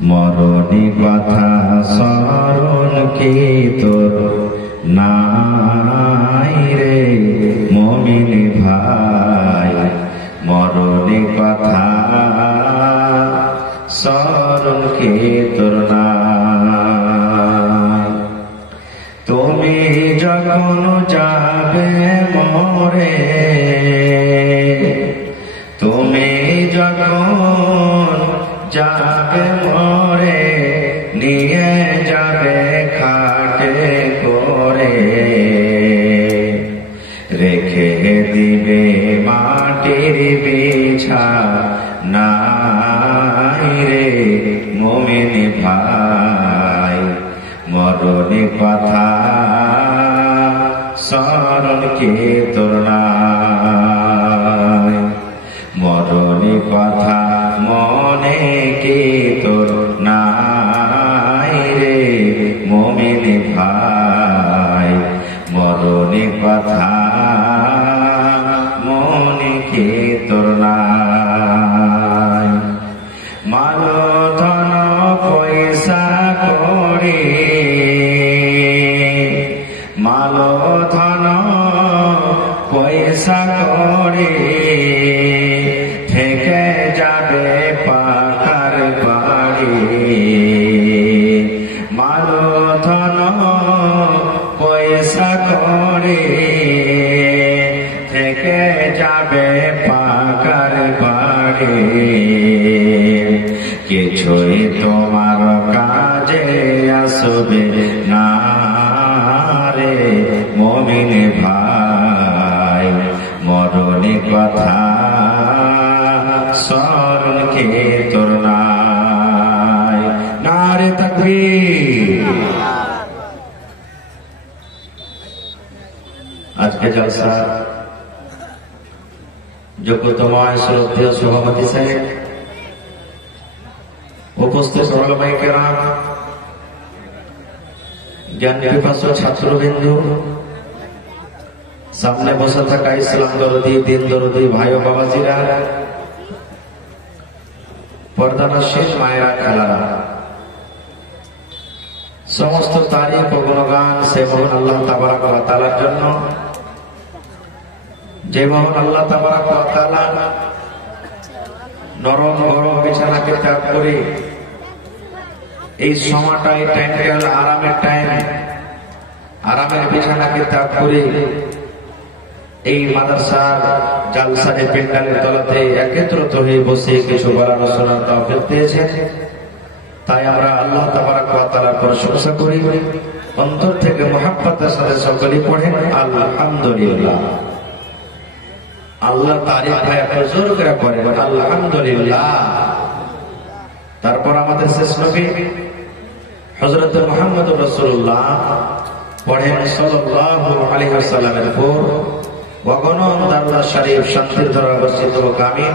মরণে কথা স্মরণ কি তোর নাই রে মুমিন ভাই, মরণে কথা স্মরণ কি তোর নাই। তুমি যখন যাবে মরে, তুমি যখন যাবে মরে, নিয়ে যাবে খাটে করে, রেখে দিবে মাটির বিছানায় রে মুমিন ভাই, মরণে কথা স্মরণ কি তোর নাই। মরণে কথা মনে কি তোর নাই রে মুমিন ভাই, মরণে কথা মনে কি তোর নাই। মাল ধন পয়সা করে, মাল ধন পয়সা করে, থেকে যাবে পাকার বাড়ি। মাল ধন পয়সা করে, থেকে যাবে পাকার বাড়ি। কিছুই তোমার কাজে আসবে না রে মুমিন ভাই, মরণে কথা স্মরণ কি তোর নাই। নারে তাকবীর। আজকে জলসা যোগ্যতমায় শ্রদ্ধেয় সভাপতি সাহেব, উপস্থিত ওলামায়ে কেরাম, জ্ঞান পিপাসু ছাত্রবৃন্দ, সামনে বসে থাকা ইসলাম দরদি দিন দরদি ভাই ও বাবাজিরা, পর্দানশীল মায়েরা খালারা, সমস্ত তারিফ ও গুণগান সে মহান আল্লাহ তাবারাক ওয়া তাআলার জন্য, যে মহান আল্লাহ তাবারাক ওয়া তাআলা নরম গরম বিছানাকে ত্যাগ করে এই সময়টা, এই টাইমটা হলো আরামের টাইম, আরামের বিছানাকে ত্যাগ করে এই মাদ্রাসার জালসার পেন্ডালের তলাতে একত্রিত হয়ে বসে কিছু বলার শোনার তৌফিক দিয়েছেন। তাই আমরা আল্লাহ তাবারাক ওয়া তাআলার প্রশংসা করি, অন্তর থেকে মুহাব্বতের সাথে সকলেই পড়েন আলহামদুলিল্লাহ। আল্লাহ তারিফ ভাই এত জোর করে পড়েন আলহামদুলিল্লাহ। তারপর আমাদের শেষ নবী হযরত মুহাম্মদুর রাসূলুল্লাহ পড়েন সাল্লাল্লাহু আলাইহি ওয়াসাল্লামের উপর ওয়াগনম দারুদ শরীফ শান্তির ধারা বর্ষিত হোক আমিন।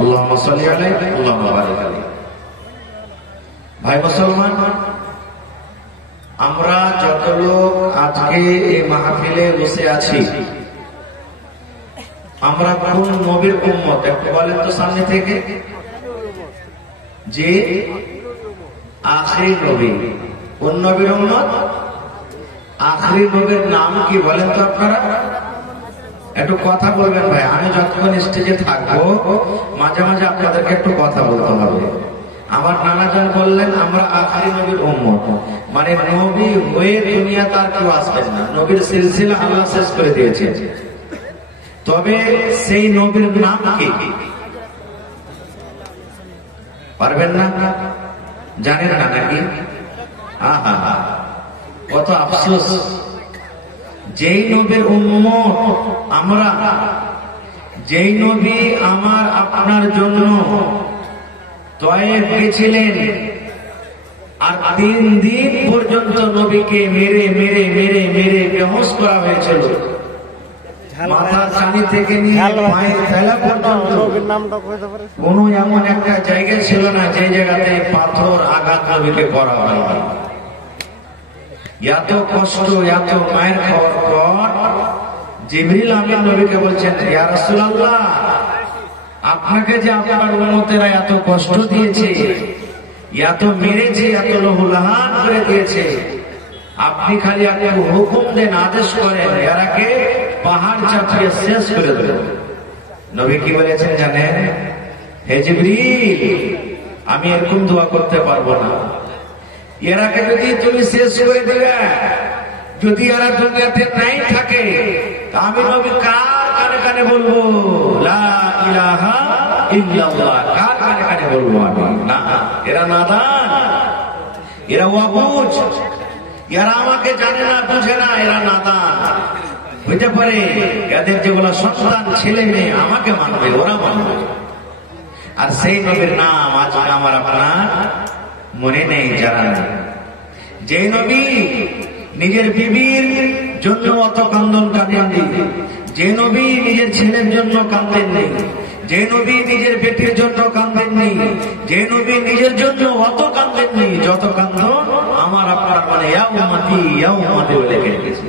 আল্লাহুম্মা সাল্লি আলাইহি আল্লাহুম্মা বারিক আলাইহি। ভাই মুসলমান, আমরা যত লোক আজকে এই মাহফিলে বসে আছি, আমরা কোন নবীর উম্মত একটু বলেন তো সামনে থেকে? যে আখিরি নবী। কোন নবীর উম্মত? আখিরি নবীর নাম কি বলেন তো আপনারা? একটু কথা বলবেন ভাই, আমি যতক্ষণ স্টেজে থাকবো মাঝে মাঝে আপনাদেরকে একটু কথা বলতে হবে। আমার নানাজান বললেন আমরা আখিরি নবীর উম্মত, মানে নবী হয়ে দুনিয়া তার কেউ আসবেন না, নবীর সিলসিলা আল্লাহ শেষ করে দিয়েছে। তবে সেই নবীর নাম কি পারবেন না? জানেন না নাকি? আহা, কত আফসোস। যেই নবীর উম্মত আমরা, যেই নবী আমার আপনার জন্য তয়েব গেছিলেন, আর 3 দিন পর্যন্ত নবীকে মেরে মেরে মেরে মেরে বেহুশ করা হয়েছিল। মাথার চানি থেকে নিয়ে পায়ের থেলা পর্যন্ত কোন এমন একটা জায়গা ছিল না যে জায়গাতে পাথর আঘাত নবীকে করা হয়। এত কষ্ট, এত মায়ের খাওয়ার পর জিবরিল আমিন নবীকে বলছেন, ইয়া রাসূলুল্লাহ, আপনাকে যে আপনার উম্মতেরা এত কষ্ট দিয়েছে, এত মেরেছে, এত লহুলাহান করে দিয়েছে, আপনি খালি একটু হুকুম দেন, আদেশ করেন, এরাকে পাহাড় চাপিয়ে শেষ করে দেবেন। নবী কি বলেছেন জানেন? হে জিবরিল, আমি এরকম দোয়া করতে পারবো না। এরাকে যদি তুমি শেষ করে দেবে, যদি এরা দুনিয়াতে নাই থাকে, আমি নবী কার কানে কানে বলবো লা ইলাহা ইল্লাল্লাহ? কার কানে কানে বলবো আমি? না, এরা নাদান, এরা অবুঝ, এরা আমাকে জানে না, বুঝে না, এরা নাদান। হইতে পারে এদের যেগুলো সন্তান ছেলে মেয়ে আমাকে মানবে, ওরা মানবে। আর সেই নবীর নাম আজকে আমার আপনার মনে নেই, জানা নেই। যে নবী নিজের বিবির জন্য অত কান্দন কাঁদেননি, যে নবী নিজের ছেলের জন্য কাঁদেননি, যে নবী নিজের বেটির জন্য কাঁদেননি, যে নবী নিজের জন্য অত কাঁদেননি যত কান্দন আমার আপনার মানে ইয়া উম্মতি ইয়া উম্মতি বলে গেছে।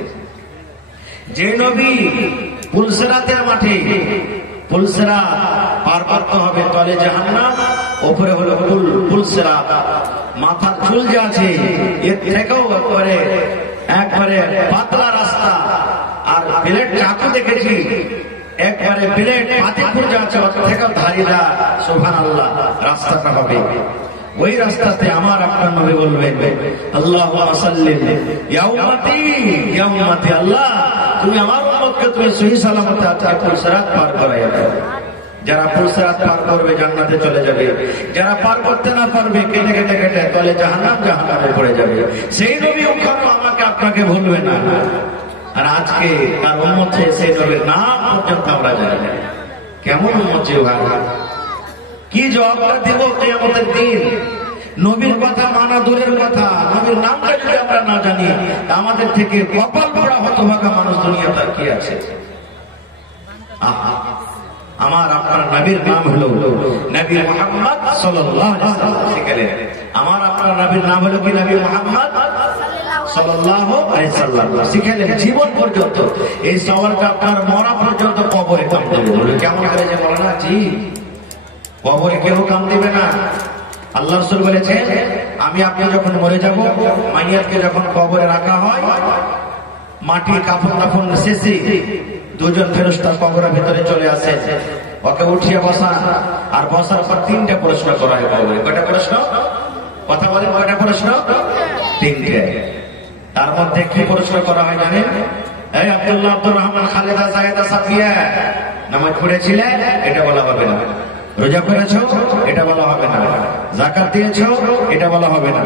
যে নবী পুলসিরাতের মাঠে, পুলসিরাত পার করতে হবে, তলে জাহান্নাম, উপরে হলো পুলসিরাত, মাথার চুল যে আছে এর থেকেও একবারে পাতলা রাস্তা, আর প্লেট চাকু দেখেছি একবারে প্লেট পাতিপুর যা আছে ওর থেকেও ধারিদা, সুবহানাল্লাহ, রাস্তাটা হবে। ওই রাস্তাতে আমার আপনার নবী বলবেন আল্লাহুম্মা সাল্লি ইয়া উম্মতি ইয়া উম্মতি, আল্লাহ তুমি আমার উম্মতকে তুমি সহি সালামতে আজকে পুলসিরাত পার করাইয়া দাও। যারা পুলসিরাত পার করবে জান্নাতে চলে যাবে, যারা পার করতে না পারবে কেটে কেটে কেটে তলে জাহান্নামে পড়ে যাবে। সেই নবী ওখানে আমাকে আপনাকে ভুলবে না। আর আজকে তার উম্মত সেই নবীর নাম পর্যন্ত আমরা জানি না। কেমন উম্মত যে ভাই, কি জবাবটা দিব কিয়ামতের দিন? নবীর কথা মানা দূরের কথা, নবীর নামটা যদি আমরা না জানি, আমাদের থেকে কপাল পোড়া হতভাগা মানুষ দুনিয়াতে আর কি আছে? আমার আপনার নবীর নাম হলো নবী মুহাম্মদ সাল্লাল্লাহু আলাইহি ওয়াসাল্লাম শিখালেন। আমার আপনার নবীর নাম হলো কি? নবী মুহাম্মদ সাল্লাল্লাহু আলাইহি ওয়াসাল্লাম শিখালেন। জীবন পর্যন্ত এই সওয়ালটা আপনার মরা পর্যন্ত কবরে কাম দেবে। কেমন করে যে বলে না, জি কবরে কেউ কাম দিবে না। আল্লাহ রাসূল বলেছেন, আমি আপনি যখন মরে যাব, মাইয়াতকে যখন কবরে রাখা হয়, মাটির কাফন দাফন শেষে দুজন ফেরেশতা কবরের ভিতরে চলে আসে, ওকে উঠিয়ে বসা, আর বসার পর তিনটা প্রশ্ন করা হয় কবরে। কয়টা প্রশ্ন? কথা বলেন, কয়টা প্রশ্ন? তিনটে। তার মধ্যে কি প্রশ্ন করা হয় জানেন? এই আব্দুল্লাহ, আব্দুর রহমান, খালেদা, জায়েদা, সাফিয়া, নামাজ পড়েছিলে? এটা বলা হবে না। রোজা করেছো? এটা বলা হবে না। যাকাত দিয়েছো? এটা বলা হবে না।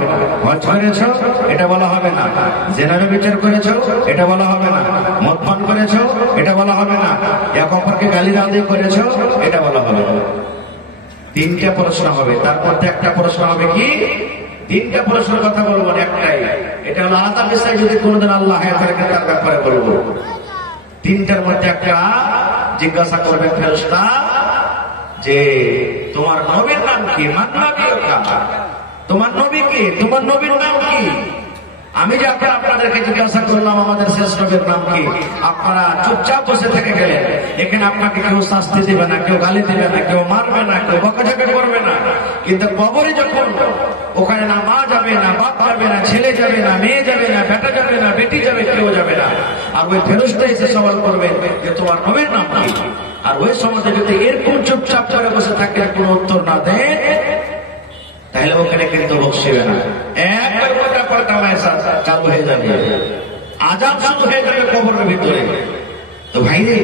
হজ করেছো? এটা বলা হবে না। জিনা বিচার করেছো? এটা বলা হবে না। মদ পান করেছো? এটা বলা হবে না। এক অপরকে গালিগালাজ করেছো? এটা বলা হবে না। তিনটা প্রশ্ন হবে। তারপর একটা প্রশ্ন হবে কি? তিনটা প্রশ্নের কথা বলবো, একটাই, এটা হলো আযাব বিষয়। যদি কোনদিন আল্লাহ হায়াতে তার ব্যাপারে বলবো, তিনটার মধ্যে একটা জিজ্ঞাসা করবে ফেরেশতা যে তোমার নবীর নাম কি? তোমার নবী কি? তোমার নবীর নাম কি? আমি যে আপনাদেরকে জিজ্ঞাসা করলাম আমাদের শেষ নবীর নাম কি, আপনারা চুপচাপ বসে থেকে গেলেন। এখানে আপনাকে কেউ শাস্তি দেবে না, কেউ গালি দেবে না, কেউ মারবে না, কেউ বকাঝকা করবে না। কিন্তু কবরে যখন ওখানে না মা যাবে না, বাপ যাবে না, ছেলে যাবে না, মেয়ে যাবে না, বেটা যাবে না, বেটি যাবে, কেউ যাবে না। আর ওই ফেরেশতা এসে সওয়াল করবে যে তোমার নবীর নাম কি? আর ওই সময়টা যদি এরকম চুপচাপ করে বসে থাকে, কোনো উত্তর না দেয়, তাহলে ওখানে কিন্তু বসবে না। একবার চালু হয়ে যাবে, আযাব শুরু হয়ে যাবে কবরের ভিতরে। তো ভাই রে,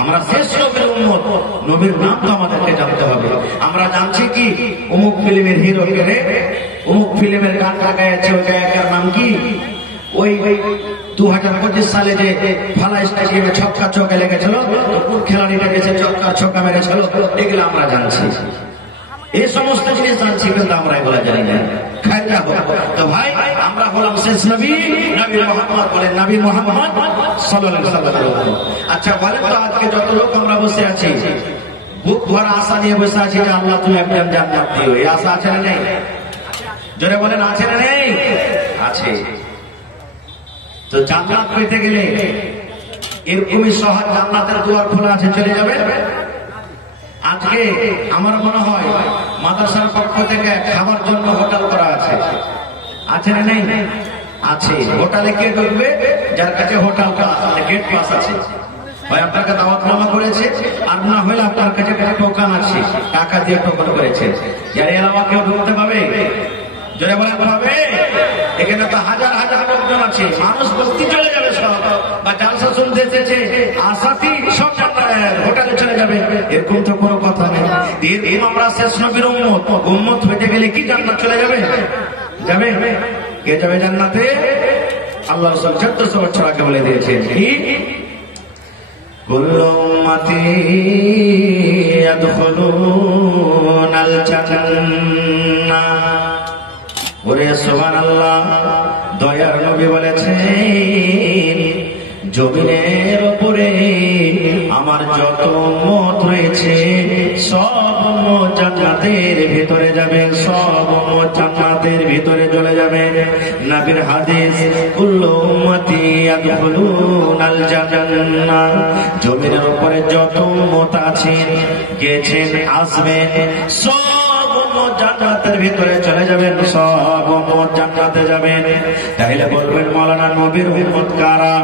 আমরা শেষ নবীর উম্মত, নবীর নাম তো আমাদেরকে জানতে হবে। আমরা জানছি কি অমুক ফিল্মের হিরো কে রে, অমুক ফিল্মের গান গাইছে, ওই গায়কের নাম কি? ওই 2025 সালে যে ফালা স্টেডিয়ামে ছক্কা চৌকা লেগেছিল, কোন খেলাড়িটা গেছে ছক্কা ছক্কা মেরেছিল, এগুলো আমরা জানছি। এই সমস্ত জিনিস জানছি, কিন্তু আমরা এগুলা জানি না। তো ভাই, আমরা হলাম শেষ নবী, নবী মুহাম্মদ। বলেন নবী মুহাম্মদ সাল্লাল্লাহু আলাইহি ওয়াসাল্লাম। আচ্ছা বলেন তো, আজকে যত লোক আমরা বসে আছি, বুক ভরা আশা নিয়ে বসে আছি যে আল্লাহ তুমি একজন জান্নাত দিও, এই আশা আছে না নেই? জোরে বলেন, আছে না নেই? আছে। তো জান্নাত পেতে গেলে এরকমই সহজ জান্নাতের দুয়ার খোলা আছে, চলে যাবে। আজকে আমার মনে হয় মাদ্রাসার পক্ষ থেকে খাবার জন্য হোটেল করা আছে, আছে না নেই? আছে। হোটেলে কে ঢুকবে? যার কাছে হোটেল পাস, গেট পাস আছে। হয় আপনাকে দাওয়াতনামা করেছে, আর না হলে আপনার কাছে টোকান আছে, টাকা দিয়ে টোকন করেছে। যার এলাকা কেউ ঢুকতে পাবে? জোরে বলেন পাবে? এখানে তো হাজার হাজার লোকজন আছে, মানুষ বস্তি চলে যাবে সব, বা জালসা শুনতে এসেছে আশাতেই সব হোটেলে চলে যাবে, এরকম তো কোনো কথা নেই। দিন আমরা শেষ নবীর উম্মত হইতে গেলে কি জান্নাত চলে যাবে? যাবে? কে যাবে জান্নাতে? আল্লাহ রাসূল 1400 বছর আগে বলে দিয়েছেন কি কুল্লু উম্মতি ইয়াদখুলুনাল জান্নাহ। ওরে সুবহানাল্লাহ, দয়ার নবী বলেছেন জমিনের উপরে আমার যত উম্মত রয়েছে সব উম্মত জান্নাতের ভিতরে যাবে, সব উম্মত জান্নাতের ভিতরে চলে যাবে। নবীর হাদিস কুল্লু উম্মতি ইয়াদখুলুনাল জান্নাহ। জমিনের উপরে যত উম্মত আছেন, গেছেন, আসবেন, সব উম্মত জান্নাতের ভিতরে চলে যাবেন, সব উম্মত জান্নাতে যাবেন। তাহলে বলবেন মাওলানা নবীর উম্মত কারা?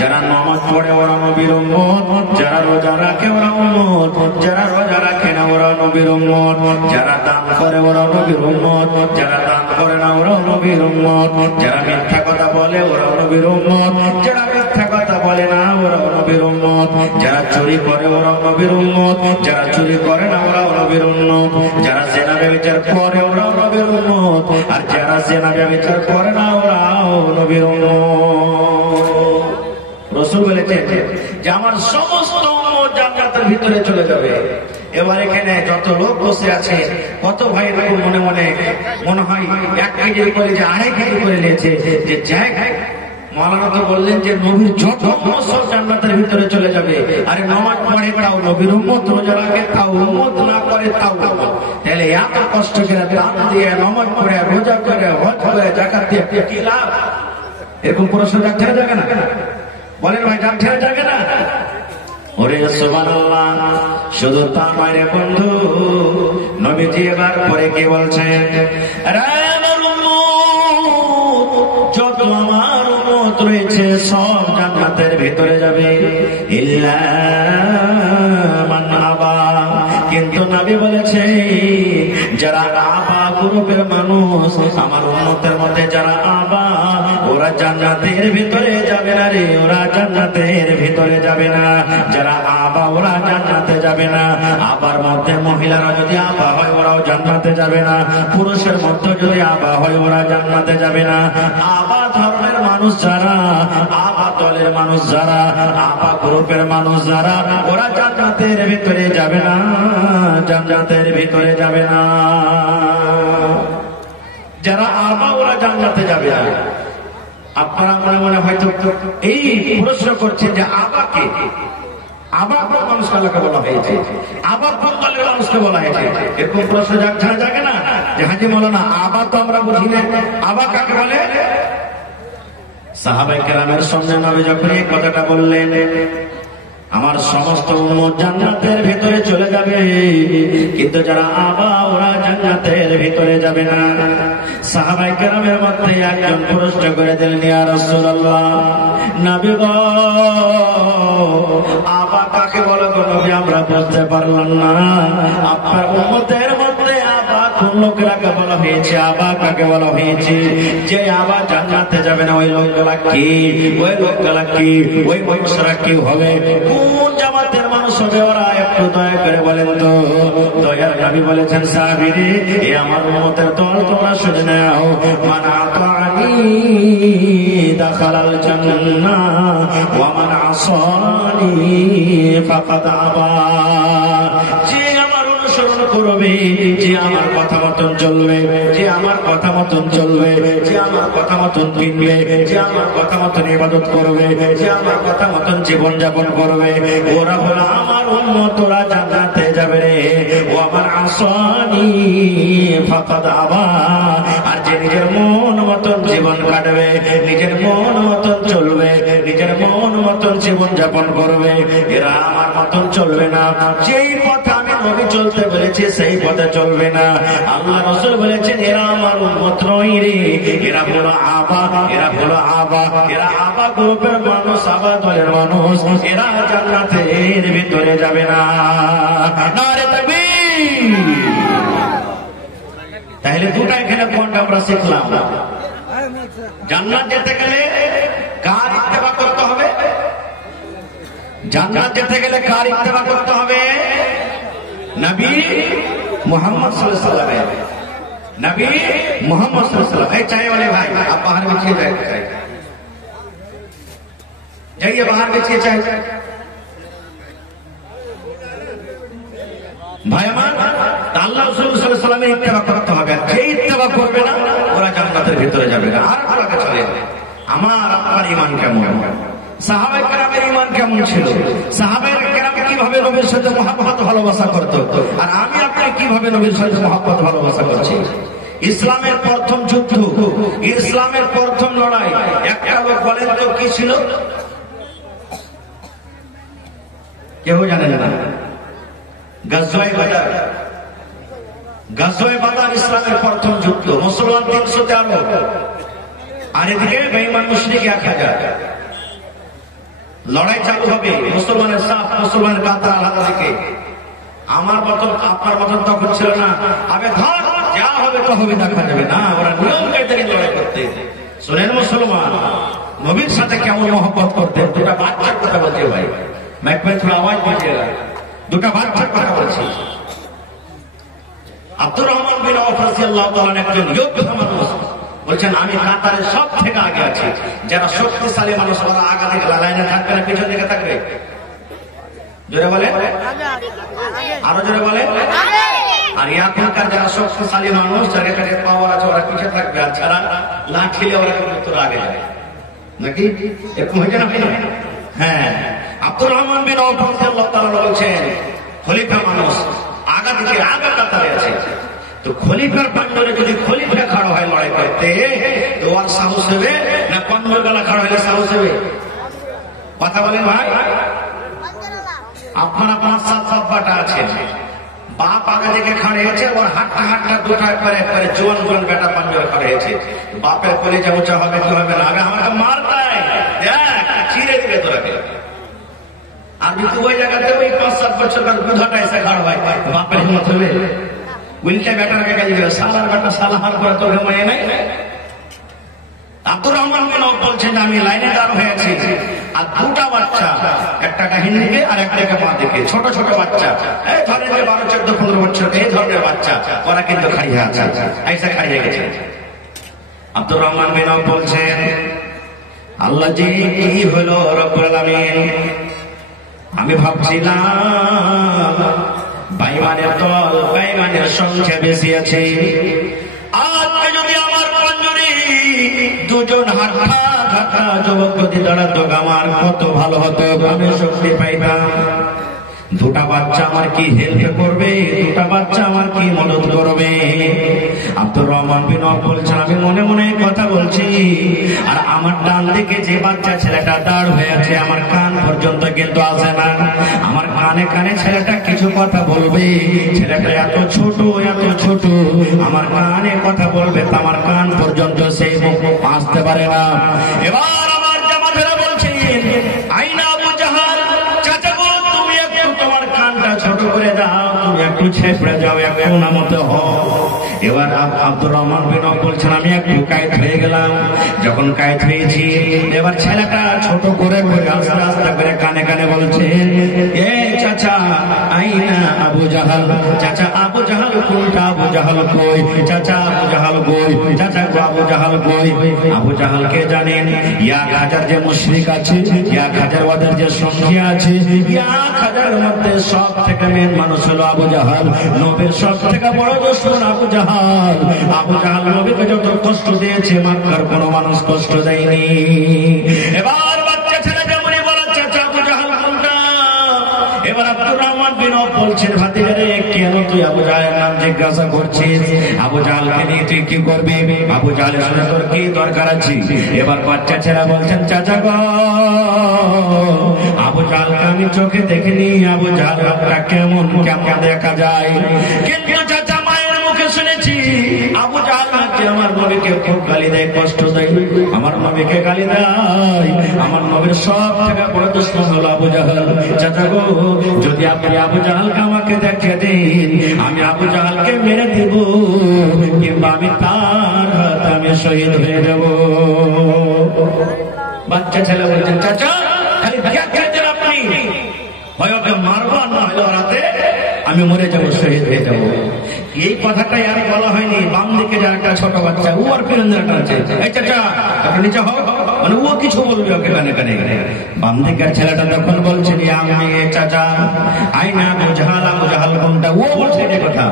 যারা নামাজ পড়ে ওরা নবীর উম্মত, যারা রোজা রাখে ওরা উম্মত, যারা রোজা রাখে না ওরা নবীর উম্মত, যারা দান করে ওরা নবীর উম্মত, যারা দান করে না ওরা নবীর উম্মত, যারা মিথ্যা কথা বলে ওরা নবীর উম্মত, যারা মিথ্যা কথা বলে না ওরা নবীর উম্মত, যারা চুরি করে ওরা নবীর উম্মত, যারা চুরি করে না ওরা নবীর উম্মত, যারা জেনা ব্যভিচার করে ওরা নবীর উম্মত, আর যারা জেনা ব্যভিচার করে না ওরাও নবীর উম্মত। রাসূল বলেছেন যে আমার সমস্ত উম্মত জান্নাতের ভিতরে চলে যাবে। এবার এখানে যত লোক বসে আছে, কত ভাই এরকম মনে মনে মনে হয় 1 কেজি করে যে 2.5 কেজি করে নিয়েছে যে জায়গায় মাওলানা তো বললেন যে নবীর যত উম্মত সব জান্নাতের ভিতরে চলে যাবে। আরে নামাজ পড়ে তাও নবীর উম্মত, রোজা রাখে তাও উম্মত, না করে তাও উম্মত। তাহলে এত কষ্ট করে দান দিয়ে, নামাজ পড়ে, রোজা করে, হজ করে, যাকাত দিয়ে কি লাভ? এরকম প্রশ্ন জানতে জাগে না? বলেন ভাই, জানতে জাগে না? ওরে সুবহানাল্লাহ, শুধু তা নয় রে বন্ধু, নবীজি এবার পরে কি বলছেন? যত আমার উম্মত রয়েছে সব জান্নাতের ভিতরে যাবে, ইল্লা মান আবা। কিন্তু নবী বলেছে যারা আবা গ্রুপের মানুষ, আমার উম্মতের মধ্যে যারা আবা, ওরা জান্নাতের ভিতরে যাবে না রে, ওরা জান্নাতের ভিতরে যাবে না। যারা আবা ওরা জান্নাতে যাবে না। আবার মধ্যে মহিলারা যদি আবা হয় ওরাও জান্নাতে যাবে না, পুরুষের মধ্যে যদি আবা হয় ওরা জান্নাতে যাবে না। আবা ধর্মের মানুষ যারা, আবা দলের মানুষ যারা, আবা গ্রুপের মানুষ যারা, ওরা জান্নাতের ভিতরে যাবে না, জান্নাতের ভিতরে যাবে না। যারা আবা ওরা জান্নাতে যাবে না। আপনারা মনে মনে হয়তো এই প্রশ্ন করছেন যে আবাকে, আবার কোন মানুষকে আল্লাহকে বলা হয়েছে, আবার কোন দলের মানুষকে বলা হয়েছে? এরকম প্রশ্ন জাগে না যে হাজি মাওলানা আবার তো আমরা বুঝি না, আবার কাকে বলে? সাহাবায়ে কেরামের সামনে নবী যখন এই কথাটা বললেন, আমার সমস্ত উম্মত জান্নাতের ভিতরে চলে যাবে, কিন্তু যারা আবা ওরা জান্নাতের ভিতরে যাবে না। সাহাবায়ে কেরামের মধ্যে একজন প্রশ্ন করে দিলেন, ইয়া রাসূলুল্লাহ, নবী গো আবা কাকে বলো গো নবী? আমরা বুঝতে পারলাম না, আপনার উম্মতের মধ্যে আবা কোন লোকেরাকে বলা হয়েছে, আবা কাকে বলা হয়েছে? যে আবা জান্নাতে যাবে না ওই লোকগুলা কি? ওই লোকগুলা কি? ওই মানুষরা কি হবে? কোন জামাতের মানুষ হবে ওরা? একটু দয়া করে বলেন তো। দয়ার নবী বলেছেন, সাহাবীরে এ আমার উম্মতের দল তোমরা শুনে নাও, মান আতানি দাখালাল জান্নাহ ওয়া মান আসানি ফাকাদ আবা। যে আমার অনুসরণ করবে, যে আমার কথা মতন চলবে, যে আমার কথা মতন চলবে, যে আমার কথা মতন কিনবে, যে আমার কথা মতন ইবাদত করবে, যে আমার কথা মতন জীবন যাপন করবে, ওরা হলো আমার উম্মত, ওরা জান্নাতে যাবে রে। ও আমার আসানি ফাকাদ আবা, আর যে নিজের মন মতন জীবন কাটবে, নিজের মন মতন চলবে, নিজের মন মতন জীবন যাপন করবে, এরা আমার মতন চলবে না। যেই পথে আমি নবী চলতে বলেছি সেই পথে চলবে না। আল্লাহ রাসূল বলেছেন এরা আমার উম্মত নয় রে, এরা হলো আবা, এরা হলো আবা, এরা আবা গ্রুপের মানুষ, আবা দলের মানুষ, এরা জান্নাতের ভিতরে যাবে না। নারে তাকবীর। তাহলে দুটা এখানে পয়েন্ট আমরা শিখলাম। জান্নাত যেতে গেলে কার ইত্তেবা করতে হবে? জান্নাত যেতে গেলে কার ইত্তেবা করতে হবে? নবী মুহাম্মদ সাল্লাল্লাহু আলাইহি ওয়াসাল্লাম। নবী মুহাম্মদ সাল্লাল্লাহু আলাইহি ওয়াসাল্লাম। এই চাय वाले भाई आप बाहर बिछिए जाइए, बाहर बिछिए चाय। ভাই আমার, আল্লাহ রাসূল সাল্লাল্লাহু আলাইহি ওয়াসাল্লামের ইত্তেবা করতে হবে। যে ইত্তেবা করবে না ওরা জান্নাতের ভিতরে যাবে না। আর কাকে চলে আমার আপনার ঈমান কেমন? সাহাবায়ে কেরামের ঈমান কেমন ছিল? সাহাবায়ে কেরাম কিভাবে নবীর সাথে মহব্বত ভালোবাসা করত, আর আমি আপনি কিভাবে নবীর সাথে মহব্বত ভালোবাসা করছি? ইসলামের প্রথম যুদ্ধ, ইসলামের প্রথম লড়াই, একটা লোক বলেন তো কি ছিল? কেউ জানেন না? গাজওয়ে বাদর। গাজওয়ে বাদর ইসলামের প্রথম যুদ্ধ। মুসলমান 313, আর এদিকে বেঈমান মুশরিক 1000। লড়াই চালু হবে, মুসলমানের সাফ, মুসলমানের কাতার আলাদা দিকে। আমার মতন আপনার মতন তখন ছিল না, আবে ধর যা হবে তো হবে, দেখা যাবে না। ওরা নিয়ম কায়দায় লড়াই করতে। শুনেন মুসলমান নবীর সাথে কেমন মহব্বত করতেন। দুটা বাচ্চার কথা বলছে ভাই, মাইক में थोड़ा आवाज दीजिएगा। দুটা বাচ্চার কথা বলছি। আব্দুর রহমান বিন আওফ রাদিয়াল্লাহু তাআলা একজন যোদ্ধা মানুষ, বলছেন আমি কাতারে সব থেকে আগে আছি। যারা শক্তিশালী মানুষ ওরা আগে থেকে লাইনে থাকবে না পিছন দিকে থাকবে? জোরে বলে, আরো জোরে বলে। আর এখানকার যারা শক্তিশালী মানুষ, যাদের কাছে পাওয়ার আছে ওরা পিছিয়ে থাকবে, আর যারা লাঠিলে ওরা কিন্তু আগে যাবে নাকি? এরকম হয়েছে না? হ্যাঁ, আব্দুর রহমান বিন আওফ রাদিয়াল্লাহু তাআলা বলছেন খলিফা মানুষ আগা দিকে আগা কাতারে আছে। তো খলিফার পান্ডরে যদি খলিফা খাড়া হয় লড়াই করতে, তো ওর সাহস হবে না পান্ডর গলা খাড়া হলে সাহস হবে? কথা বলেন ভাই। আপনারা 5-7 বাটা আছে, বাপ আগে দিকে খাড়ে হয়েছে, ওর হাটটা হাটটা দুটা একবারে জোয়ান জোয়ান বেটা পান্ডরে খাড়ে হয়েছে। বাপের কলিজা উঁচা হবে কি হবে না? আগে আমাকে মার দেয়, দেখ চিড়ে দিবে তোরাকে। আর যদি ওই জায়গাতে ওই 5-7 বছরকার বুধাটা এসে খাড় হয়, বাপের হিম্মত হবে? উল্টা বেটাকে গালি দেবে, সালার বেটা সালাহার করে তোর মনে নাই। আব্দুর রহমান বিন আওফ বলছেন আমি লাইনে দাঁড় হয়েছি, আর দুটা বাচ্চা, একটা কাহিনী দিকে আর একটাকে মা দিকে, ছোট ছোট বাচ্চা, এই ধরেন যে 12-14-15 বছর এই ধরনের বাচ্চা, ওরা কিন্তু খাড়িয়ে আছে, ऐसा খাড়িয়ে গেছে। আব্দুর রহমান বিন আওফ বলছেন আল্লাহ জি কি হলো রব্বুল আলামিন, আমি ভাবছিলাম বেঈমানের দল, বেঈমানের সংখ্যা বেশি আছে। আজকে যদি আমার পাঞ্জরি দুজন হাঁটা যুবক যদি দাঁড়াতো আমার কত ভালো হতো, আমি শক্তি পাইতাম। দুটা বাচ্চা আমার কি হেল্প করবে, দুটা বাচ্চা আমার কি মদত করবে। আব্দুর রহমান বিন আওফ বলছেন আমি মনে মনে কথা বলছি, আর আমার ডান দিকে যে বাচ্চা ছেলেটা দাঁড় হয়ে আছে আমার কান পর্যন্ত কিন্তু আসে না। আমার কানে কানে ছেলেটা কিছু কথা বলবে, ছেলেটা এত ছোট আমার কানে কথা বলবে, তা আমার কান পর্যন্ত সেই মুখ আসতে পারে না। এবার আমার জামা ধরে বলছেন আইনা আবু জাহাল, চাচা গো তুমি একটু তোমার কানটা ছোট করে দাও, তুমি একটু ছেপড়ে যাও, একটু নামতে হও। এবার আব্দুর রহমান বিন আওফ বলছেন আমি একটু কায়েত হয়ে গেলাম। যখন কায়েত হয়েছি, এবার ছেলেটা ছোট করে আস্তে আস্তে করে কানে কানে বলছে এ চাচা আইনা আবু জাহাল, চাচা আবু জাহাল কোনটা, আবু জাহাল কই, চাচা আবু জাহাল কই, চাচা আবু জাহাল কই। আবু জাহালকে জানেন 1000 যে মুশরিক আছে, 1000 ওদের যে সংখ্যা আছে, 1000 মধ্যে সব থেকে মেন মানুষ হলো আবু জাহাল। নবীর সব থেকে বড় দুশমন আবু জাহাল। আবু জাহাল নবীকে যত কষ্ট দিয়েছে মক্কার কোন মানুষ কষ্ট দেয়নি। এবার বাচ্চা ছেলে যেমন বলা চাচা আবু জাহাল কোনটা। এবার আব্দুর রহমান বিন আওফ বলছেন ভাতিজা রে কেন তুই আবু জাহাল নাম জাহালকে নিয়ে তুই কি করবি? আবু জাহালের সাথে তোর কি দরকার আছে? এবার বাচ্চা ছেলে বলছেন, চাচা গো, আবু জাহালকে আমি চোখে দেখিনি, আবু জাহালটা কেমন কেমন দেখা যায়, কিন্তু চাচা মায়ের মুখে শুনেছি আবু জাহাল নাকি আমার নবীকে খুব গালি দেয়, কষ্ট দেয়, আমার নবীকে গালি দেয়, আমার নবীর সব থেকে বড় দুশমন হলো আবু জাহাল। চাচা গো, যদি আপনি আবু জাহালকে আমাকে দেখে দিন, আমি আবু জাহালকে মেরে দিব, কিংবা আমি তার হাতে আমি শহীদ হয়ে যাব। বাচ্চা ছেলে বলছেন, চাচা খালি দেখেছেন আপনি, হয় ওকে মারবো না হলে রাতে আমি মরে যাবো, শহীদ হয়ে যাবো। এই কথাটাই আর বলা হয়নি। বাম দিকে যার একটা ছোট বাচ্চা, ও আর ফিরন্দাটা আছে, এই চাচা আপনি নিচে হোক, মানে ও কিছু বলবে ওকে কানে কানে। বাম দিকের ছেলেটা তখন বলছে, আমি চাচা আইনা আবু জাহাল কোনটা? ও বলছে যে কথা।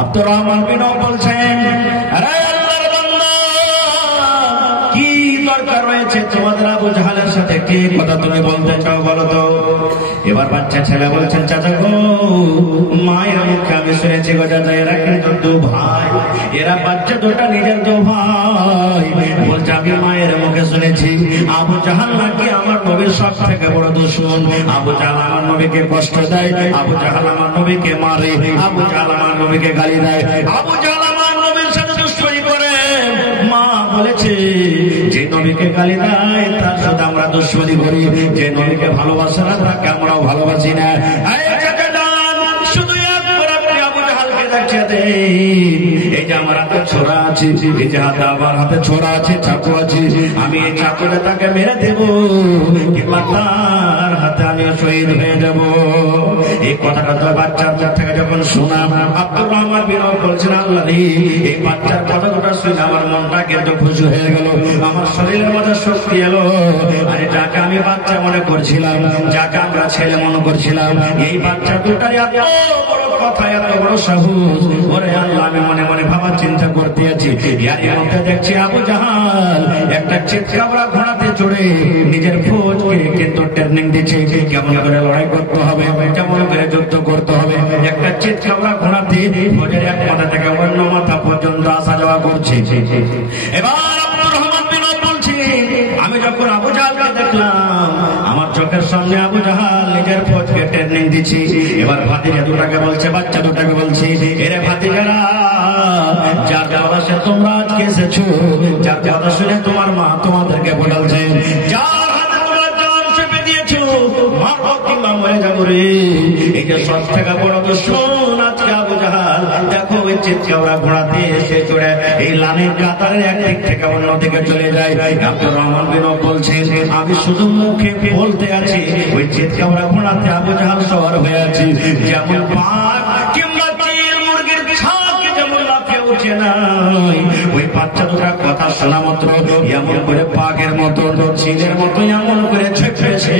আব্দুর রহমান বিন আওফ বলছেন, আরে আল্লাহর বান্দা, কি দরকার রয়েছে তোমাদের আবু জাহালের সাথে? কি কথা তুমি বলতে চাও বলো তো? এবার বাচ্চা ছেলে বলছেন, চাচা গো, মায়ের মুখে আমি শুনেছি গো চাচা, এরা কিন্তু দু ভাই, এরা বাচ্চা দুটা নিজের দু ভাই। বলছে আমি মায়ের মুখে শুনেছি আবু জাহাল নাকি আমার নবীর সব থেকে বড় দুশমন, আবু জাহাল আমার নবীকে কষ্ট দেয়, আবু জাহাল আমার নবীকে মারে, আবু জাহাল আমার নবীকে গালি দেয়, আবু জাহাল আমার নবীর সাথে দুশ্মনী করে। মা বলেছে যে নবীকে গালি দেয় তার সাথে আমরা দুশ্মনী করি, যে নবীকে ভালোবাসে না তাকে আমরাও ভালোবাসি না। শুধু একবার আপনি আবু জাহালকে দেখিয়ে দেন, এই যে আমার হাতে ছোড়া আছে, এই যে হাতে আমার হাতে ছোড়া আছে, চাকু আছে, আমি এই চাকুটা তাকে মেরে দেব, কিংবা তার হাতে আমি শহীদ হয়ে যাব। এই কথাটা তো বাচ্চার মুখ থেকে যখন শোনাম, আব্দুর রহমান বিন আওফ বলছেন, আল্লাহ রে, এই বাচ্চার কথাটা শুনে আমার মনটা কিন্তু খুশি হয়ে গেল, আমার শরীরের মধ্যে শক্তি এলো। আরে যাকে আমি বাচ্চা মনে করছিলাম, যাকে আমরা ছেলে মনে করছিলাম, এই বাচ্চা দুটাই এত বড় কথা, এত বড় সাহস। ওরে আল্লাহ, আমি মনে মনে ভাবা চিন্তা করতে আছি, এর মধ্যে দেখছি আবু জাহাল একটা চিৎকাবরা ঘোড়াতে চড়ে নিজের ফৌজকে কিন্তু ট্রেনিং দিচ্ছে, কেমন করে লড়াই করতে হবে, কেমন করে যুদ্ধ করতে হবে। একটা চিৎকাবরা ঘোড়াতে ফৌজের এক মাথা থেকে অন্য মাথা পর্যন্ত আসা যাওয়া করছে। এবার আব্দুর রহমান বিন আওফ বলছি, আমি যখন আবু জাহালকে দেখলাম, আমার চোখের সামনে আবু জাহাল নিজের ফৌজকে ট্রেনিং দিচ্ছি। এবার ভাতিজা দুটাকে বলছে, বাচ্চা দুটাকে বলছি, এরে ভাতিজারা, যার কথা সে তোমরা আজকে এসেছো, যার কথা শুনে তোমার মা তোমাদেরকে বলছে, যার হাতে তোমরা জান চেপে দিয়েছো, মারো কিংবা মরে যাবো রে। এই যে সব থেকে বড় দুশমন আজকে আবু জাহাল, দেখো ওই চিৎকাওরা ঘোড়াতে এসে চড়ে এই লানের কাতারের একদিক থেকে অন্যদিকে চলে যায়। আব্দুর রহমান বিন আওফ বলছেন, আমি শুধু মুখে বলতে আছি, ওই চিৎকাওরা ঘোড়াতে আবু জাহাল সওয়ার হয়ে আছে, যেমন বাঘ কিংবা চিল মুরগির ছাকে যেমন লাফিয়ে উঠে নাই, ওই বাচ্চা দুটার কথা শোনা মাত্র এমন করে বাঘের মতো, চিলের মতো এমন করে ছেপেছে।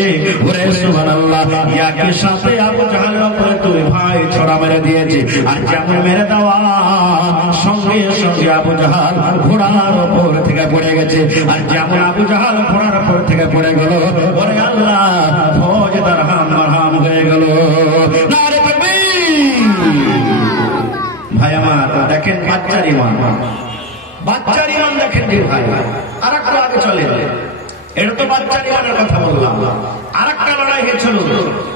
ওরে সুবহানাল্লাহ, একই সাথে আবু জাহালের উপরে দুই ভাই ছড়া মেরে দিয়েছে, আর যেমন মেরে দেওয়া সঙ্গে সঙ্গে আবু জাহাল ঘোড়ার উপর থেকে পড়ে গেছে, আর যেমন আবু জাহাল ঘোড়ার উপর থেকে পড়ে গেল, ওরে আল্লাহ, ফৌজ তার হাম হয়ে গেল। নারে তাকবীর! ভাই আমার দেখেন বাচ্চার ইমান, বাচ্চার ইমান দেখেন যে ভাই। আর একটু আগে চলে, এটা তো বাচ্চার ইমানের কথা বললাম। আর একটা লড়াই হয়েছিল,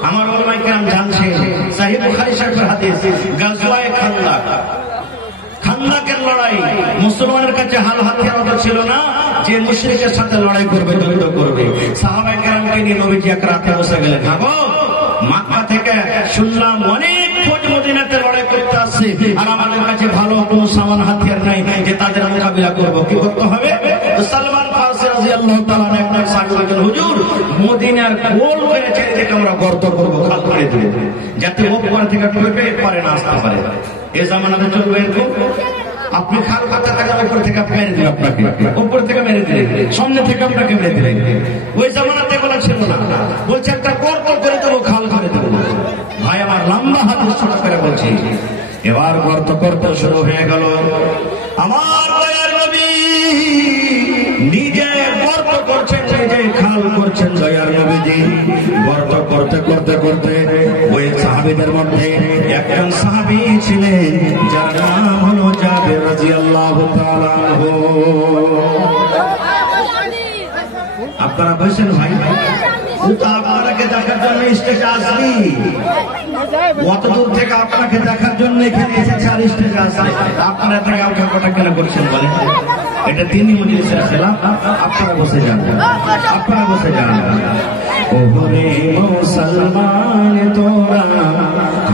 আমার ওলামায়ে কেরাম জানছেন, সহিহ বুখারী শরীফের হাদিস, গাজওয়ায়ে খান্দক, খান্দকের লড়াই। মুসলমানের কাছে হাল হাতিয়ার ছিল না যে মুশরিকের সাথে লড়াই করবে, যুদ্ধ করবে। সাহাবায়ে কেরামকে নিয়ে নবীজি এক রাতে বসে গেলেন, ভাবো মক্কা থেকে শুনলাম অনেক ফৌজ মদিনাতে লড়াই করতে আসছে, আর আমাদের কাছে ভালো কোনো সামান হাতিয়ার নাই যে তাদের মোকাবিলা করবো, কি করতে হবে? সালমান ফারসি রাদিয়াল্লাহু তাআলা একটা সাহাবী বলেন, হুজুর মদিনার গোল করে চারিদিকে আমরা গর্ত করবো, খাল করে দেব, যাতে উপর থেকে ঢুকে পারে না আসতে পারে। এই জামানাতে চলবে এরকম, আপনি খাল কাটতে থাকেন, উপর থেকে মেরে দিল, আপনাকে উপর থেকে মেরে দিলে, সামনে থেকে আপনাকে মেরে দিলে। ওই জামানাতে এগুলো ছিল না, বলছে একটা গর্ত করে দেবো, খাল করে দেবো। ভাই আমার লম্বা হাতে ছোট করে বলছি, এবার গর্ত করতে শুরু হয়ে গেল। আমার দয়ার নবী নিজে গর্ত করছেন, নিজে খাল করছেন। দয়ার নবীজি গর্ত করতে করতে করতে ওই সাহাবীদের মধ্যে একজন সাহাবী ছিলেন, যার নাম হলো জাবের রাদিয়াল্লাহু খারাপ হয়েছেন ভাই? ও তো আপনাকে দেখার জন্য স্টেজে আসলি, অত দূর থেকে আপনাকে দেখার জন্য এখানে এসেছে আর স্টেজে আসলে আপনারা থেকে উঠাকটা কেন করছেন বলেন? এটা তিনি মজলিসের খেলা। আপনারা বসে যান, আপনারা বসে যান। ওরে মুসলমান তোরা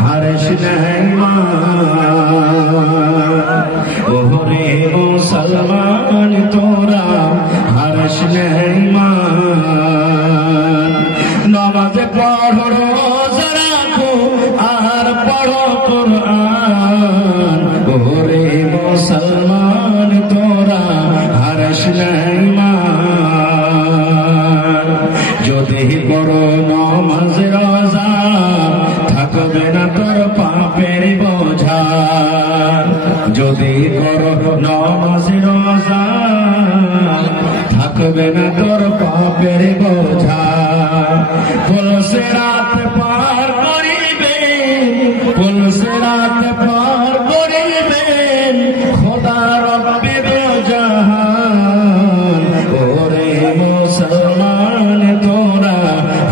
হারিস নাই মান, ওরে মুসলমান তোরা হারিস নাই মান। নামাজে পড়ো রোজা রাখো আর পড়ো কুরআন, ওরে মুসলমান তোরা হারিস নাই মান। যদি করো নামাজ রোজা থাকবে না তোর পাপের বোঝা, যদি করো নামাজ রোজা থাকবে না তোর পাপের বোঝা। পুলসে রাত পার করিবে, পুলসে রাত পার করিবে খোদা রব্বে জাহান, ওরে মুসলমান তোরা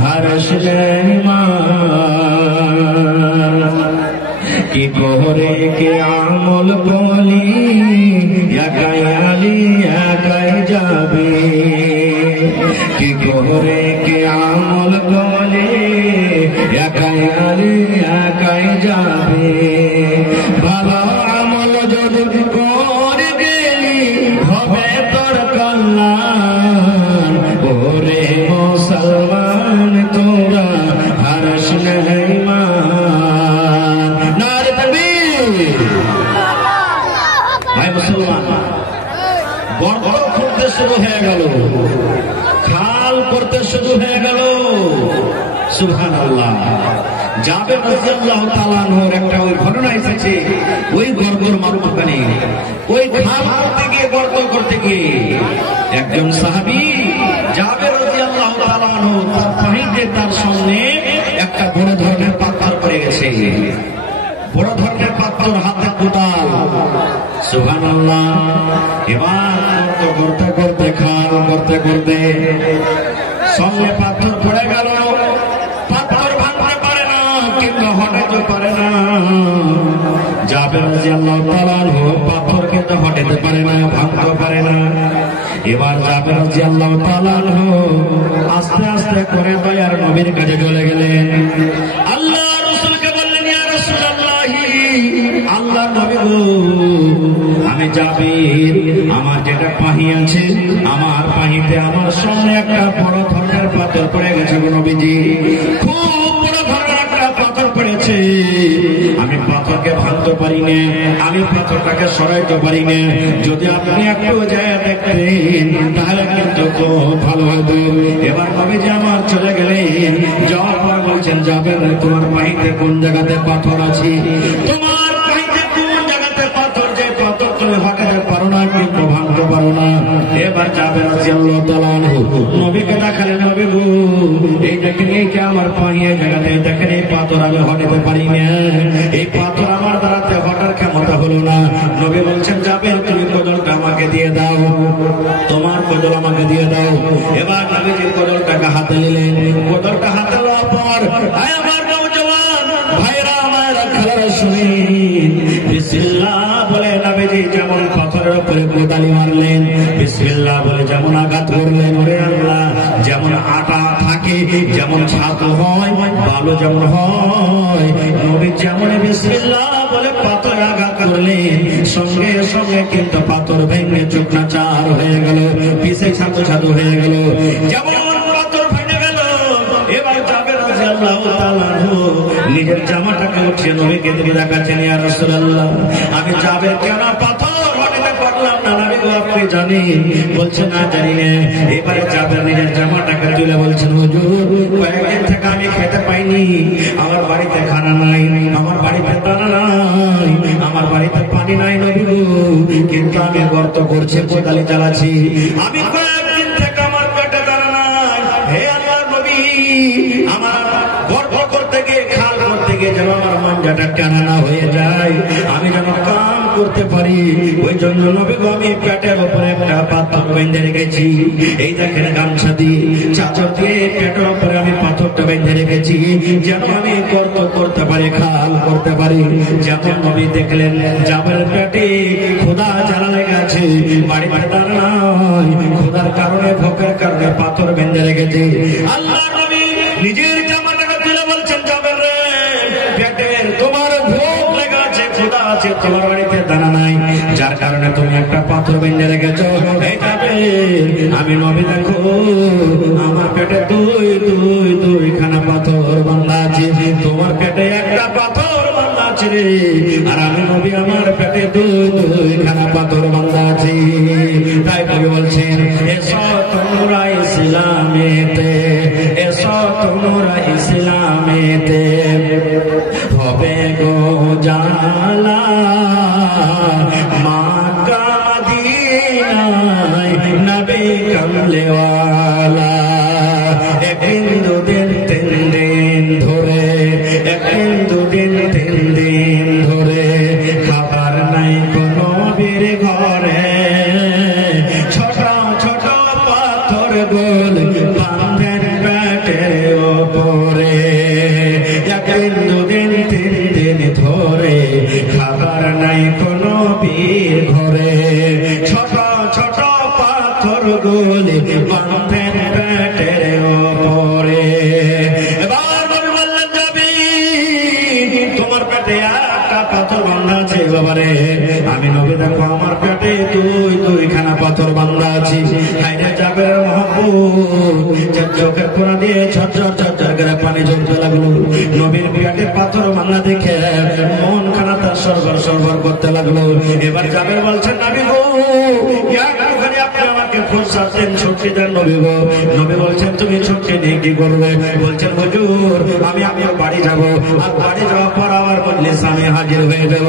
হারিস নাই মান। কি করে কে আমল বলি একাই আলি একাই যাবে, কি করে কে আমল বলি একাই আলি একাই যাবে। ভালো আমল যদি করে গেলি হবে তোর কল্যাণ, ওরে মুসলমান তোরা হারিস নাই মান। নারে তাকবীর। ভাই মুসলমান, বড় করতে শুরু হয়ে গেল, খাল করতে শুরু হয়ে গেল। সুবহানাল্লাহ। জাবের রাদিয়াল্লাহু তাআলা আনহুর একটা ওই ঘটনা এসেছে, ওই গর্তের মাঝখানে ওই খাল করতে গিয়ে গর্ত করতে গিয়ে একজন সাহাবী জাবের রাদিয়াল্লাহু তাআলা আনহু তার পানিতে তার সামনে একটা বড় ধরনের পাথর পড়ে গেছে, বড় ধরনের পাথর, হাতে কোদাল। সুবহানাল্লাহ। এবার গর্ত করতে করতে খাল করতে করতে সামনে পাথর পড়ে গেল, পাথর ভাঙতে পারে না কিন্তু হটাতে পারে না। জাবের রাদিয়াল্লাহু তাআলা আনহু পাথর কিন্তু হটাতে পারে না, ভাঙতে পারে না। এবার জাবের রাদিয়াল্লাহু তাআলা আনহু আস্তে আস্তে করে দয়ার নবীর কাছে চলে গেলেন। আল্লাহ রাসূলকে বললেন, ইয়া রাসূলুল্লাহ, আল্লাহ নবী গো, আমি জাবের, আমার যেটা পাহি আছে, আমার পাহিতে আমার সামনে একটা বড় ধরনের পাথর পড়ে গেছে গো নবীজি, খুব বড় ধরনের একটা পাথর পড়েছে। আমি পাথরকে ভাঙতে পারি না, আমি পাথরটাকে সরাইতে পারি না। যদি আপনি একটু যায় দেখতেন তাহলে কিন্তু খুব ভালো হতো। এবার নবীজি আমার চলে গেলেন, যাওয়ার পর বলছেন, যাবেন তোমার পাহিতে কোন জায়গাতে পাথর আছে? তোমার পাহিতে কোন জায়গাতে পাথর, যে পাথর তুমি হটাতে পারো না কিন্তু ভাঙতে পারো না। এবার জাবের রাদিয়াল্লাহু তাআলা আনহু নবীকে দেখালেন, নবী গো, এই দেখেন এইটা আমার পাহি, এই জায়গাতে দেখেন এই পাথর আমি হটাতে পারি না, এই পাথর আমার দ্বারাতে হটার ক্ষমতা হলো না। নবী বলছেন, যাবেন তুমি কোদালটা আমাকে দিয়ে দাও, তোমার কোদাল আমাকে দিয়ে দাও। এবার নবীজির কোদালটাকে হাতে নিলেন, কোদালটা হাতে নেওয়ার পর আমার নওজওয়ান ভাইরা আমার খেলার শুনেন, বিসমিল্লাহ বলে নবীজি যেমন পাথরের উপরে কোদালি মারলেন, বিসমিল্লাহ বলে যেমন আঘাত করলেন, ওরে আল্লাহ, যেমন আটা থাকে, যেমন ছাতু হয়, বালু যেমন হয়, নবী যেমন বিসমিল্লাহ বলে পাথরে আঘাত করলেন, সঙ্গে সঙ্গে কিন্তু পাথর ভেঙে চুকনা চার হয়ে গেল, পিছে ছাতু ছাতু হয়ে গেল, যেমন পাথর ভেঙে গেল। এবার জাবের রাদিয়াল্লাহু তাআলা আনহু নিজের জামাটাকে উঠিয়ে নবীকে দিয়ে দেখাচ্ছেন, ইয়া রাসূলুল্লাহ, আমি জাবের কেন পাথর হটাতে পারলাম না, নবী গো আপনি জানেন? বলছে, না জানি না। এবারে জাবের নিজের জামাটাকে তুলে বলছেন, হুজুর, কয়েকদিন থেকে আমি খেতে পাইনি, আমার বাড়িতে খানা নাই, আমার বাড়িতে দানা নাই, আমার বাড়িতে পানি নাই নবী গো, কিন্তু আমি গর্ত করছি, কোদালি চালাচ্ছি, আমি কয়েকদিন থেকে আমার পেটে দানা নাই। হে আল্লাহ নবী, আমার গর্ত করতে গিয়ে, খাল করতে গিয়ে যেন আমার মঞ্জাটা ব্যবসাটা টানা হয়ে যায়, আমি যেন কাম করতে পারি। ওই জন্য নবী গো আমি পেটের উপরে একটা পাথর বেঁধে রেখেছি। এই দেখেন গামছা দিয়ে চাদর দিয়ে পেটের উপরে আমি পাথরটা বেঁধে রেখেছি, যেন আমি গর্ত করতে পারি, খাল করতে পারি। যেমন নবী দেখলেন জাবের পেটে খোদা জ্বালা লেগে আছে, বাড়িতে দাঁড়ায়, খোদার কারণে ভোকের কারণে পাথর বেঁধে রেখেছে। আল্লাহ নবী নিজের জামাটাকে তুলে বলছেন, জাবের রে, পেটের তোমার ভোক লেগে আছে, খোদা আছে, তোমার বাড়িতে দানা নাই, যার কারণে তুমি একটা পাথর বেঁধে রেখেছো। আমি নবী দেখো আমার পেটে দুইখানা পাথর বাঁধা আছে, তোমার পেটে একটা পাথর বাঁধা আছে রে। আর আমি নবী আমার পেটে দুইখানা পাথর বাঁধা আছে। তাই নবী বলছেন, এসো তোমরা ইসলামেতে, এসো তোমরা ইসলামেতে, হবে গো জালা মাকা মদিনায় নবী কামলেওয়ালা। একদিন দুদিন তিন দিন ধরে, একদিন দুদিন তিন দিন ধরে খাবার নাই কোনো বীর ঘরে, ছোট ছোট পাথর গোল বাঁধেন পেটের ওপরে। একদিন দুদিন তিন দিন ধরে খাবার নাই কোনো বীর ঘরে, ছোট ছোট পাথর গোল বাঁধেন পেটের ওপরে। এবার নবী বললেন, যাবি তোমার পেটে একটা পাথর বাঁধা আছে বাবারে। আমি নবী দেখো আমার পেটে দুইখানা পাথর বাঁধা আছে। হাইরে জাবের মহব্বত, চোখের কোনা দিয়ে ঝরঝর ঝরঝর করে পানি ঝরতে লাগলো। নবীর পেটে পাথর বাঁধা দেখে মন খানা তার সরবর সরবর করতে লাগলো। এবার জাবের বলছেন, নবী গো একটুখানি আপনি আমাকে খোঁজা দেন, ছুটি দেন নবী গো। নবী বলছেন, তুমি ছুটি নিয়ে কি করবে? বলছেন, হুজুর আমি আপনার বাড়ি যাব, আর বাড়ি যাওয়ার পর আবার মজলিস আমি হাজির হয়ে যাব।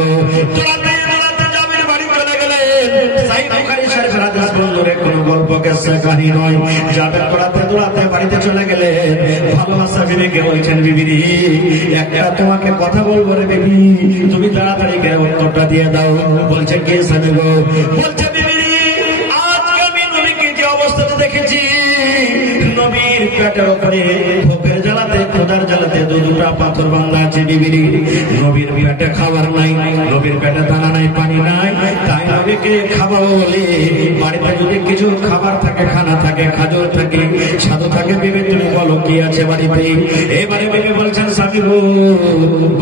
জাবের বাড়ি চলে গেলেন। সাহিহ বুখারী শরীফের হাদিস বন্ধুরে কোনো গল্প কিসসা কাহিনী নয়। জাবের দৌড়াতে বাড়িতে চলে গেলেন। ভালোবাসা বিবিকে বলছেন, বিবি একটা তোমাকে কথা বলবো রে বিবি, তুমি তাড়াতাড়ি করে উত্তরটা দিয়ে দাও। বলছে, কে স্বামী গো? বলছে, বিবি আজকে আমি নবীকে যে অবস্থাতে দেখেছি, নবীর পেটের উপরে ভোকের জ্বালাতে খোদার জ্বালাতে দুটা পাথর বাঁধা আছে। বিবিরি নবীর পেটে খাবার নাই, নবীর পেটে দানা নাই, পানি নাই। তাই নবীকে খাবার বলে বাড়িতে যদি কিছু খাবার থাকে, খানা থাকে, খাজর থাকে, সাধু থাকে, বিবি তুমি বলো কি আছে বাড়িতে? এবারে বিবি বলছেন, স্বামী গো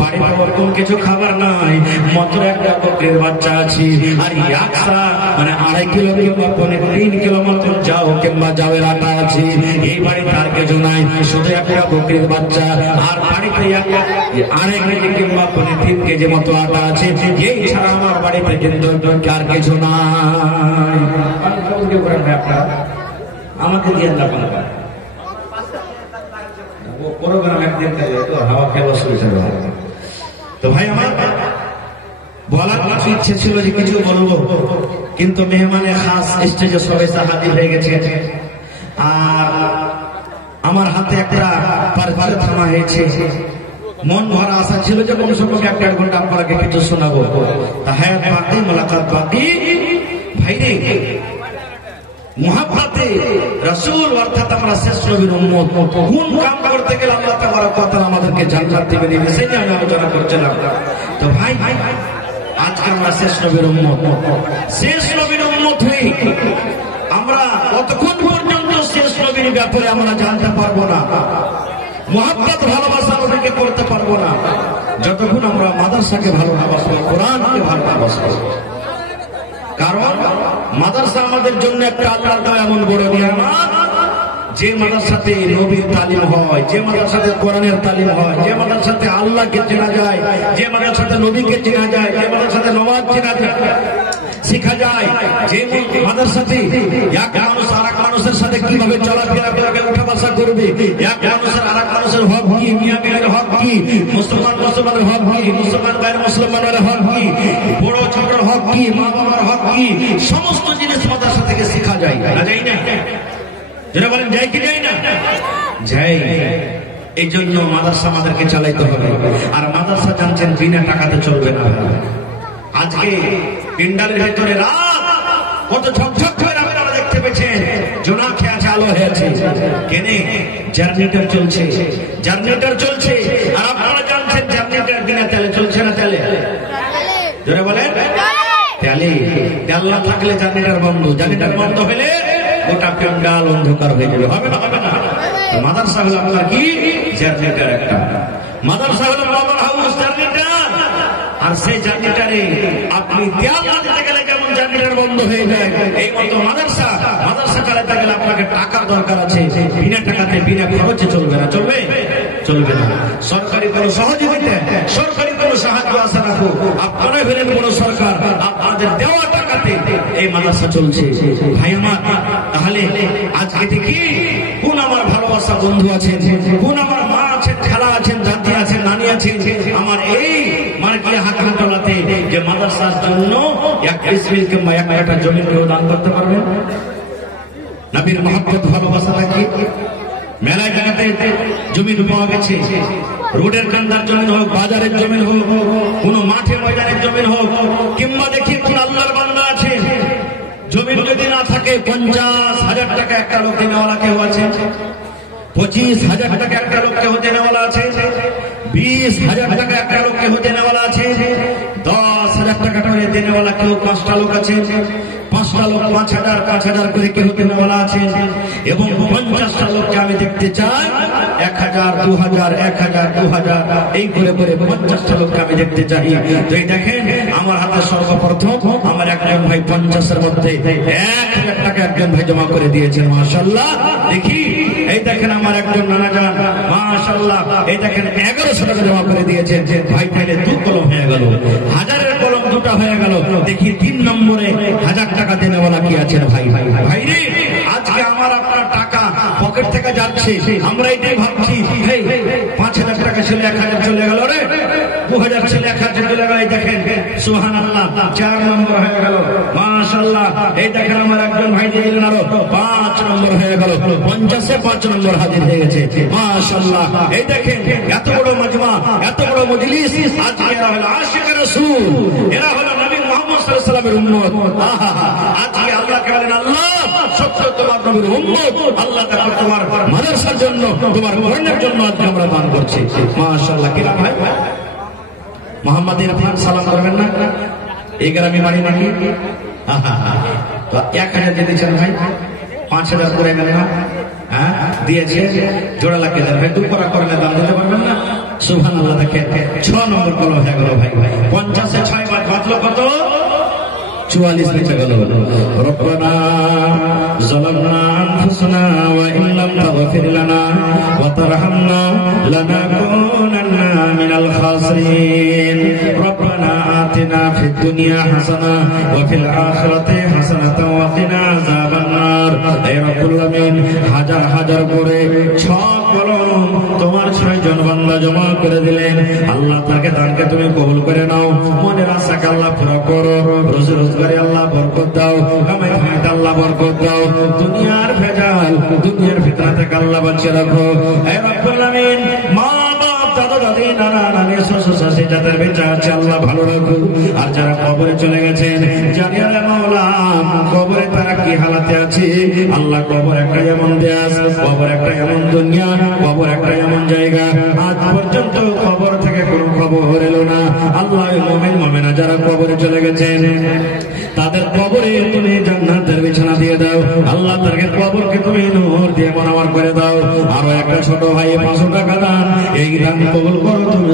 বাড়িতে ওরকম কিছু খাবার নাই, মাত্র একটা বকরির বাচ্চা আছে, আর একসা মানে 2.5 কিলো কিংবা 3 কিলো মতন যাও কিংবা যাওয়ের আটা আছে। এই বাড়িতে আর কিছু নাই, শুধু একটা বকরির বাচ্চা, আর বাড়িতে 2.5 কেজি কিংবা 3 কেজি মতো আটা আছে। এই ছাড়া আমার বাড়িতে কিন্তু আর কিছু নাই। আমাকে দিয়ে হাওয়া খেয়ে শুয়েছে। তো ভাই আমার বলার কিছু ইচ্ছে ছিল যে কিছু বলবো, কিন্তু মেহমানের খাস স্টেজে সবাই হাজির হয়ে গেছে। আর আমার হাতে একটা পারফার থামা হয়েছে। মন ভরা আশা ছিল যে কোন সময় 1.5 ঘন্টা আপনাকে কিছু শোনাবো। তা হ্যাঁ, বাকি মোলাকাত বাকি ভাইরে, মুহাব্বতে রাসূল অর্থাৎ আমরা শেষ নবীর উম্মত, কোন কাম করতে গেলে আল্লাহ তাবারক ওয়া তাআলা আমাদেরকে জান্নাত দিবেন, এই বিষয় নিয়ে আমি আলোচনা করছিলাম। তো ভাই আজকে আমরা শেষ নবীর উম্মত, শেষ নবীর উম্মত হই আমরা কতক্ষণ পর্যন্ত শেষ নবীর ব্যাপারে আমরা জানতে পারবো না, মুহাব্বত ভালোবাসা ওদেরকে করতে পারবো না, যতক্ষণ আমরা মাদ্রাসাকে ভালোবাসবো, কোরআনকে ভালোবাসবো। কারণ মাদ্রাসা আমাদের জন্য একটা আল্লাহর দেওয়া এমন বড় নিয়ামত, যে মাদ্রাসাতে নবীর তালিম হয়, যে মাদ্রাসাতে কোরআনের তালিম হয়, যে মাদ্রাসাতে আল্লাহকে চেনা যায়, যে মাদ্রাসাতে নবীকে চেনা যায়, যে মাদ্রাসাতে নামাজ চেনা যায়, শেখা যায়, যে মাদ্রাসাতে এক মানুষ আরেক মানুষের সাথে কিভাবে চলাফেরা করবে, উঠা বসা করবে, এক মানুষের আরেক মানুষের হক কি, মিয়া মিয়ার হক কি, মুসলমান মুসলমানের হক কি, মুসলমান গায়ের মুসলমানের হক কি, বড় ছোটর হক কি, মা বাবার হক কি, সমস্ত জিনিস মাদ্রাসা থেকে শেখা যায়। না যায় না? যেটা বলেন যায় কি যায় না? যাই। এই জন্য মাদ্রাসা আমাদেরকে চালাইতে হবে। আর মাদ্রাসা জানছেন বিনা টাকাতে চলবে না। আজকে পিন্ডালের ভেতরে রাত কত ঝকঝক করে আপনারা দেখতে পেয়েছেন, জোনাকি আছে, আলো হয়েছে, কেনে জার্নিটার চলছে, জার্নিটার চলছে। আর আপনারা জানছেন জার্নিটার বিনা তেলে চলছে না, তেলে জোরে বলেন তেলে তেল না থাকলে জার্নিটার বন্ধ, জার্নিটার বন্ধ হলে গোটা পিন্ডাল অন্ধকার হয়ে যাবে। হবে না? হবে না? মাদ্রাসা হলো আপনার কি জার্নিটার একটা, মাদ্রাসা হলো পাওয়ার হাউস জার্নিটার। আর সেই জার্নিটারে আপনি তেল না দিতে গেলে যেমন জার্নিটার বন্ধ হয়ে যায়, এই মতো মাদ্রাসা চালাতে গেলে আপনাকে টাকার দরকার আছে। বিনা টাকাতে বিনা খরচে চলবে না, চলবে চলবে না। সরকারি কোন সহযোগিতা, সরকারি কোন সাহায্য আশা রাখো আপনারা হলেন কোন সরকার, আপনাদের দেওয়া টাকাতে এই মাদ্রাসা চলছে। ভাই আমার, তাহলে আজকে দেখি কোন আমার ভালোবাসা বন্ধু আছেন, কোন আমার মা আছেন, খালা আছেন, দাদি আছেন, নানি আছেন, আমার এই মার্কিয়া হাকিমতলাতে যে মাদ্রাসার জন্য এক ইসমিল কিংবা এক কাঠা জমি কেউ দান করতে পারবেন? নবীর মহব্বত ভালোবাসা থাকি মেলায় জায়গাতে জমি পাওয়া গেছে, রোডের কান্দার জমি হোক, বাজারের জমি হোক, কোন মাঠে ময়দানের জমি হোক, কিংবা দেখি কোন আল্লাহর বান্দা আছে জমি যদি না থাকে 50,000 টাকা একটা লোক দেনেওয়ালা কেউ আছে, 25,000 টাকা একটা লোককে দেনেওয়ালা আছে, 20,000 টাকা একটা লোককে দেনেওয়ালা আছে, 10,000 টাকা করে দেনেওয়ালা কেউ 5টা লোক আছে, 5টা লোক 5,000 করে কেউ দেনেওয়ালা আছে, এবং 50টা লোককে আমি দেখতে চাই 1,000, 2,000, 1,000, 2,000 এই করে করে 50টা লোককে আমি দেখতে চাই। তো এই দেখেন আমার হাতে সর্বপ্রথম আমার একজন ভাই 50-এর মধ্যে 1,000 টাকা একজন ভাই জমা করে দিয়েছেন, মাশাআল্লাহ। দেখি এই দেখেন আমার একজন নানা জান, মাশাআল্লাহ, এই দেখেন 1,100 টাকা জমা করে দিয়েছেন। ভাই তাহলে 2 কলম হয়ে গেল, 1000-এর কলম 2টা হয়ে গেল। দেখি 3 নম্বরে 1000 টাকা দেনেওয়ালা কি আছেন? ভাই ভাই রে, আজকে আমার আপনার টাকা পকেট থেকে যাচ্ছে, আমরা এটাই ভাবছি 5,000 টাকা ছিল 1,000 চলে গেল রে, 2,000 ছিল 1,000 চলে গেল। দেখেন সুবহানাল্লাহ, 4 নম্বর হয়ে গেল, মাশাআল্লাহ। এই দেখেন আমার একজন ভাই দিয়ে দিলেন আরো 5 নম্বর হয়ে গেল, 50-এ 5 নম্বর হাজির হয়ে গেছে, মাশাআল্লাহ। এই দেখেন এত বড় মাজমা, এত বড় মজলিস, আজকে এরা হলো আশিকে রাসূল, এরা হলো নবী মুহাম্মদ সাল্লাল্লাহু আলাইহি ওয়াসাল্লামের উম্মত। আজকে আল্লাহকে বলেন, আল্লাহ সত্য তোমার নবীর উম্মত, আল্লাহ তাআলা তোমার মাদ্রাসার জন্য, তোমার কোরআনের জন্য আজকে আমরা দান করছি, মাশাআল্লাহ। কি ভাই মুহাম্মাদের পাক সালাম করবেন না? এই গ্রামে বাড়ি নাকি? তো 1,000 দিয়ে দিয়েছেন ভাই, 5,000 করে গেল না? হ্যাঁ দিয়েছে, জোড়া লাগিয়ে দেন ভাই, 2 করা করলে দাম দিতে পারবেন না? সুবহানাল্লাহ। দেখেন 6 নম্বর কলম হয়ে গেল ভাই, 50-এ 6 বার বাঁচলো কত? 44 নিচে গেল। রব্বানা যালামনা আনফুসানা ওয়া ইন লাম তাগফির লানা ওয়া তারহামনা লানাকুনান্না মিনাল খাসিরিন। রব্বানা আতিনা ফিদ দুনিয়া হাসানা ওয়া ফিল আখিরাতি হাসানাতাও ওয়া কিনা আযাবান নার। হে রব্বুল আমিন, হাজার হাজার করে 6 কলম তোমার 6 জন বান্দা জমা করে দিলেন। আল্লাহ তাকে দানকে তুমি কবুল করে নাও, মনের আশাকে আল্লাহ পুরো করো, রোজি রোজগারে আল্লাহ বরকত দাও, কামাই খামাইতে আল্লাহ বরকত দাও, দুনিয়ার ভেজাল, দুনিয়ার ফিতনা থেকে আল্লাহ বাঁচিয়ে রাখো। হে রব্বুল আমিন, মা বাপ, দাদা দাদি, নানা নানি, শ্বশুর শাশুড়ি যাদের বেঁচে আছে আল্লাহ ভালো রাখো। আর যারা কবরে চলে গেছেন, জানি আল্লাহ মাওলা কবরে তারা কি হালাতে আছে, আল্লাহ কবর একটা এমন দেশ, কবর একটা এমন দুনিয়া, কবর একটা এমন জায়গা, আজ পর্যন্ত কবর থেকে কোনো খবর এলো না। আল্লাহ মুমিন মুমিনা যারা কবরে চলে গেছেন তাদের কবরে তুমি জান্নাতের বিছানা দিয়ে দাও, আল্লাহ তাদের কবরকে তুমি নূর দিয়ে মনোয়ার করে দাও। আরো একটা ছোট ভাই 500 টাকা দান, এই দান কবুল করো তুমি।